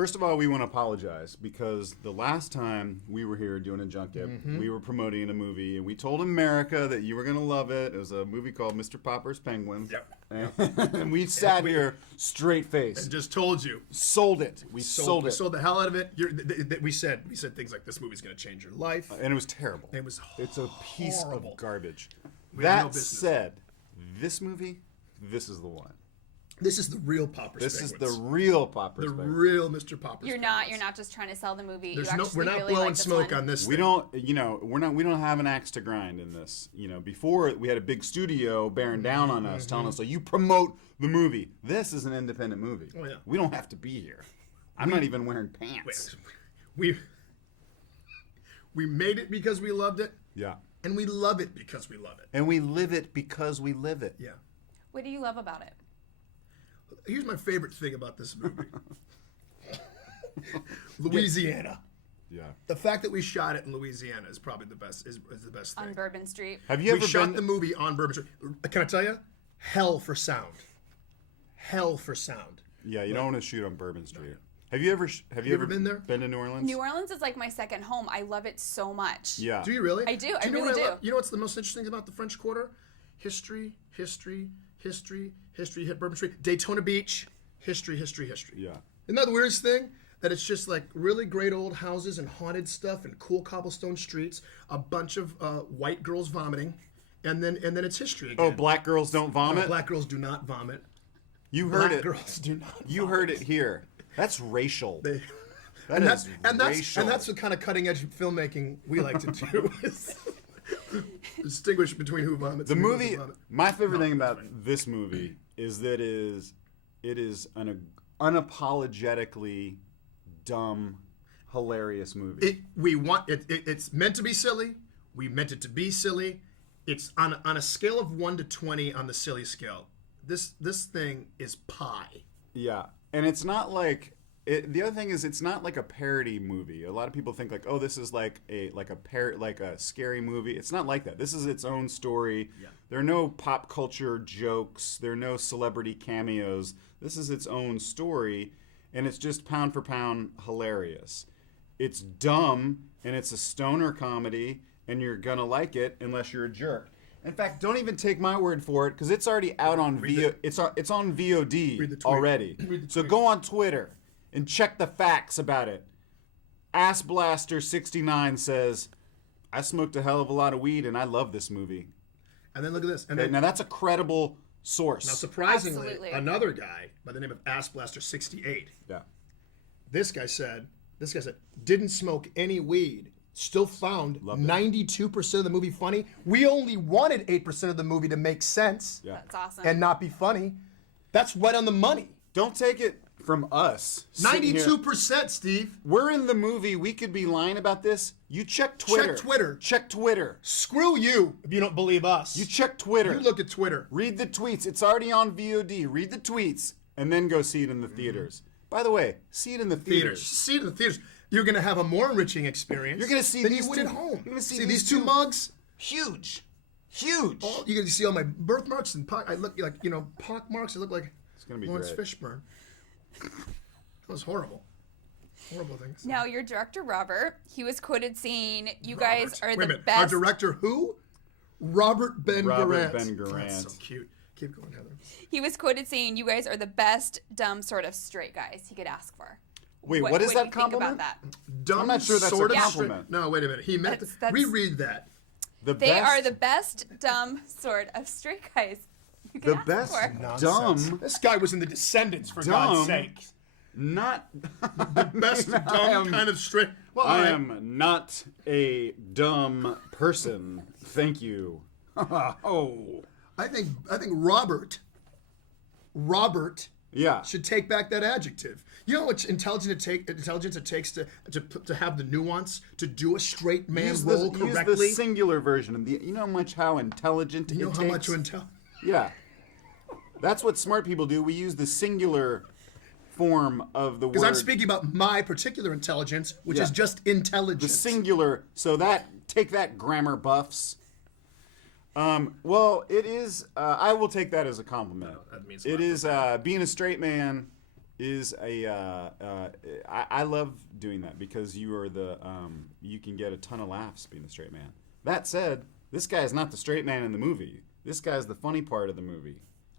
First of all, we want to apologize because the last time we were here doing a junket, we were promoting a movie, and we told America that you were going to love it. It was a movie called Mr. Popper's Penguins. Yep. And we sat here straight faced. And just told you. Sold it. We sold it. We sold the hell out of it. We said things like, this movie's going to change your life. And it was terrible. It was horrible. It's a piece of garbage. We had no That business. said, this movie, this is the one. This is the real Popper's This Penguins. is the real Popper's The Penguins. real Mr. Popper's You're Penguins. not just trying to sell the movie. There's you no, actually we're not really blowing like this smoke one. on this We thing. don't, we don't have an axe to grind in this. Before we had a big studio bearing down on us, telling us, so you promote the movie. This is an independent movie. Oh, yeah. We don't have to be here. I'm not even wearing pants. We made it because we loved it, Yeah. and we love it because we love it. And we live it because we live it. Yeah. What do you love about it? Here's my favorite thing about this movie. Louisiana. Yeah. The fact that we shot it in Louisiana is probably the best. Is the best thing. On Bourbon Street. Have you We ever shot been? the movie on Bourbon Street. Can I tell you? Hell for sound. Hell for sound. Yeah, you don't want to shoot on Bourbon Street. Have you ever been there? Been to New Orleans? New Orleans is like my second home. I love it so much. Yeah. Do you really? I do. Do I you know really what do. love? You know what's the most interesting thing about the French Quarter? History. Hit Bourbon Street. Daytona Beach. History. Yeah. Isn't that the weirdest thing? That it's just like really great old houses and haunted stuff and cool cobblestone streets, a bunch of white girls vomiting, and then it's history again. Oh, black girls don't vomit? No, black girls do not vomit. You heard Black it. girls do not You heard it here. That's racial. They- That is racial. And that's the kind of cutting edge filmmaking we like to do. Is distinguish between who vomits. The and who movie. doesn't vomit. My favorite thing about this movie is that it is an unapologetically dumb, hilarious movie. It's meant to be silly. We meant it to be silly. It's on a scale of 1 to 20 on the silly scale. This thing is pie. Yeah, and it's not like the other thing is it's not like a parody movie. A lot of people think like, oh, this is like a scary movie. It's not like that. This is its own story. Yeah. There are no pop culture jokes. There are no celebrity cameos. This is its own story, and it's just pound for pound hilarious. It's dumb, and it's a stoner comedy, and you're gonna like it unless you're a jerk. In fact, don't even take my word for it because it's already out on it's on VOD already. So go on Twitter and check the facts about it. AssBlaster69 says, "I smoked a hell of a lot of weed and I love this movie." And then look at this. And Okay, then, now that's a credible source. now surprisingly, Absolutely. another guy by the name of AssBlaster68. Yeah. This guy said, didn't smoke any weed. Still found 92% of the movie funny. We only wanted 8% of the movie to make sense Yeah. That's awesome. and not be funny. That's right on the money. Don't take it from us. sitting here. 92%, Steve. We're in the movie. We could be lying about this. You check Twitter. Check Twitter. Screw you if you don't believe us. You check Twitter. You look at Twitter. Read the tweets. It's already on VOD. Read the tweets and then go see it in the theaters. By the way, see it in the theaters. See it in the theaters. You're going to have a more enriching experience. You're gonna see than these you would two- at home. you're gonna see see these these two two- mugs. Huge. You're going to see all my birthmarks and I look like pock marks. I look like It's gonna be Lawrence great. Fishburne. That was horrible. Horrible things. Now, your director, Robert, he was quoted saying, you guys are Wait a the minute. best. Our director who? Robert Ben Robert Garant. Ben Garant. That's so cute. Keep going, Heather. He was quoted saying, you guys are the best, dumb, sort of straight guys he could ask for. Wait, what is do that you compliment? think about that? Dumb, I'm not sure that's a sort of compliment. straight- No, wait a minute. He meant That's- reread that. The They best, are the best, dumb, sort of straight guys you could the ask best for. Nonsense. dumb, This guy was in The Descendants, for Dumb. God's sake. not. Best dumb kind of straight. Well, all I right. am not a dumb person. Thank you. Oh, I think Robert yeah. should take back that adjective. You know how much intelligence it takes to have the nuance to do a straight man Use role the correctly. singular version. And you know how intelligent You know it how takes? much intel. Yeah. That's what smart people do. We use the singular form of the word. Because I'm speaking about my particular intelligence, which Yeah. is just the intelligence. singular. So take that, grammar buffs. Well, it is. I will take that as a compliment. that means it is being a straight man is I love doing that because you are you can get a ton of laughs being the straight man. That said, this guy is not the straight man in the movie. This guy's the funny part of the movie.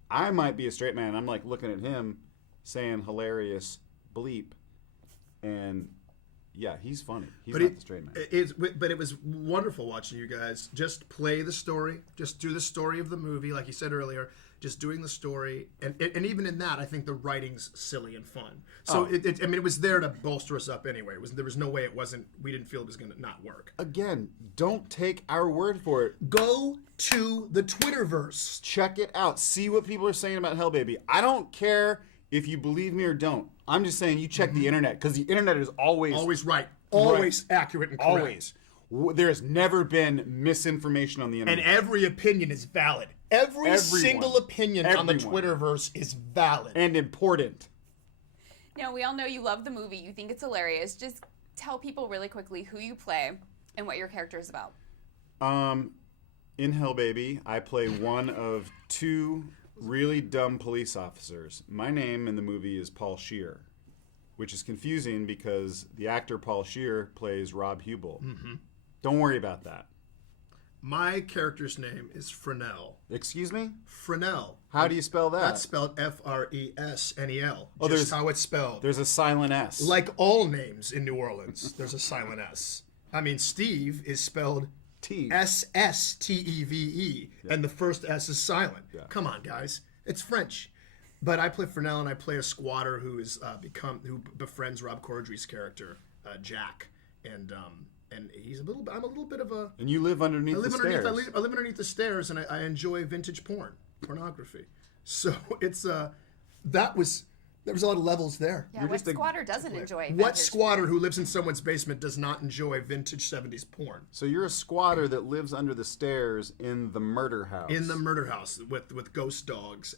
I might be a straight man. I'm like looking at him saying hilarious bleep. And yeah, he's funny. He's not the straight man. But it was wonderful watching you guys just play the story, just do the story of the movie, like you said earlier, just doing the story. And even in that, I think the writing's silly and fun. So, it was there to bolster us up anyway. There was no way we didn't feel it was going to not work. Again, don't take our word for it. Go to the Twitterverse. Check it out. See what people are saying about Hell Baby. I don't care if you believe me or don't. I'm just saying you check the internet because the internet is always right. Always accurate and correct. Always. There has never been misinformation on the internet. And every opinion is valid. Every single opinion on the Twitterverse is valid. And important. Now, we all know you love the movie. You think it's hilarious. Just tell people really quickly who you play and what your character is about. In Hell Baby, I play one of two really dumb police officers. My name in the movie is Paul Scheer, which is confusing because the actor Paul Scheer plays Rob Huebel. Mm-hmm. Don't worry about that. My character's name is Fresnel. Excuse me? Fresnel. How do you spell that? That's spelled Fresnel. Oh, just how it's spelled. There's a silent S. Like all names in New Orleans, there's a silent S. I mean, Steve is spelled Steve, and the first S is silent. Yeah. Come on, guys. It's French. But I play Fresnel, and I play a squatter who who befriends Rob Corddry's character, Jack. And I'm a little bit of a... And you live underneath the stairs. I live underneath the stairs, and I enjoy vintage pornography. So it's, there was a lot of levels there. Yeah, what squatter doesn't enjoy vintage What squatter who lives in someone's basement does not enjoy vintage 70s porn? So you're a squatter that lives under the stairs in the murder house. In the murder house with ghost dogs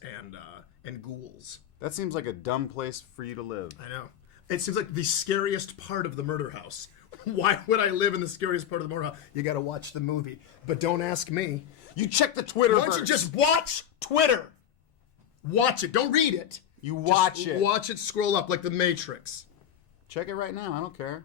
and ghouls. That seems like a dumb place for you to live. I know. It seems like the scariest part of the murder house. Why would I live in the scariest part of the murder house? You got to watch the movie. But don't ask me. You check the Twitterverse. Why don't you just watch Twitter? Watch it. Don't read it. You watch it. Watch it scroll up like the Matrix. Check it right now. I don't care.